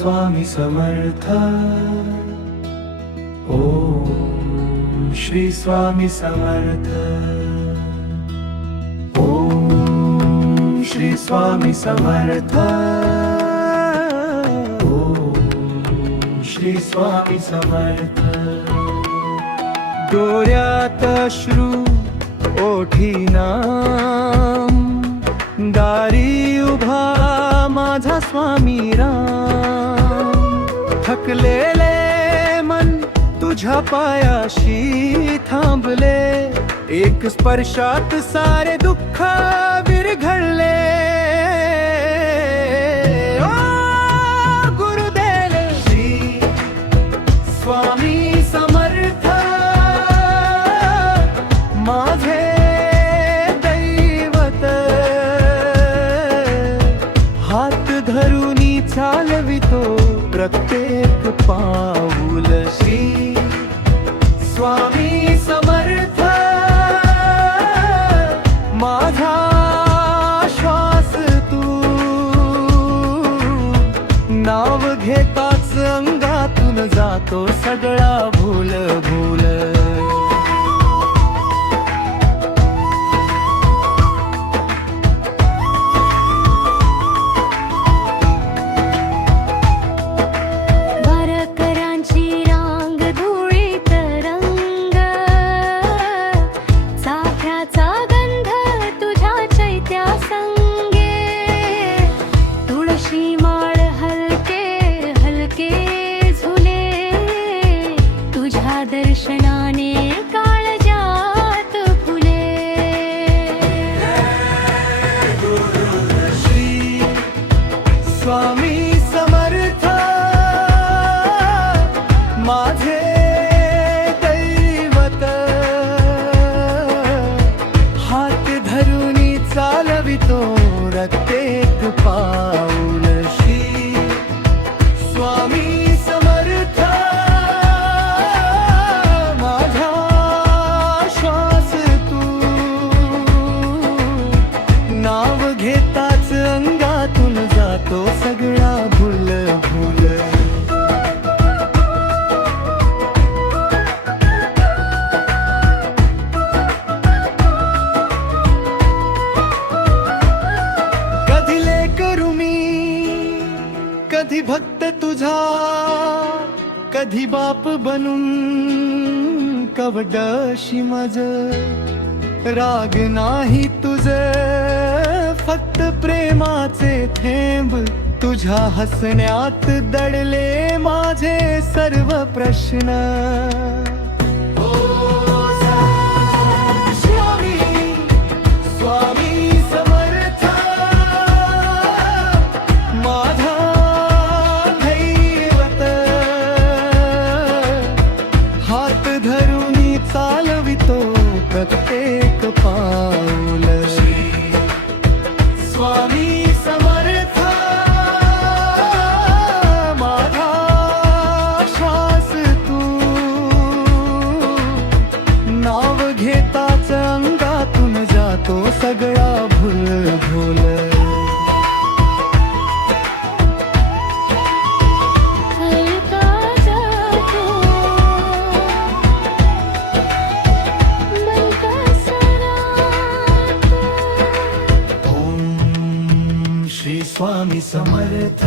स्वामी समर्थ. ओम श्री स्वामी समर्थ. ओम श्री स्वामी समर्थ. ओम श्री स्वामी समर्थ. डोळ्यात अश्रू ओठी नाम, दारी उभा माझा स्वामी राम. थकलेले मन तुझ्या पायाशी थांबले, एक स्पर्शात सारे दुःख विरघळले. ओ गुरुदेव श्री स्वामी समर्थ, माझे दैवत. हात धरुनी चालवितो प्रत्येक पाऊल. श्री स्वामी समर्थ, माझा श्वास तू. नाव घेताच अंगातून जातो सगळा भूल भूल. दर्शनाने काळजात फुले. श्री स्वामी समर्थ, माझे दैवत. हात धरुनी चालवितो प्रत्येक पाऊल. श्री स्वामी समर्थ, घेताच अंगातून जातो सगळा भूल भूल. कधी लेकरू मी, कधी भक्त तुझा, कधी बाप बनून कवडशी मज. राग नाही तुझ, फक्त प्रेमाचे थेंब. तुझ्या हसण्यात दडले माझे सर्व प्रश्न. स्वामी समर्थ, माझा दैवत. हात धरुनी चालवितो प्रत्येक पाऊल. स्वामी समर्थ, माझा श्वास तू. नाव घेताच अंगातून जातो सगळा भूल भूल. श्री स्वामी समर्थ.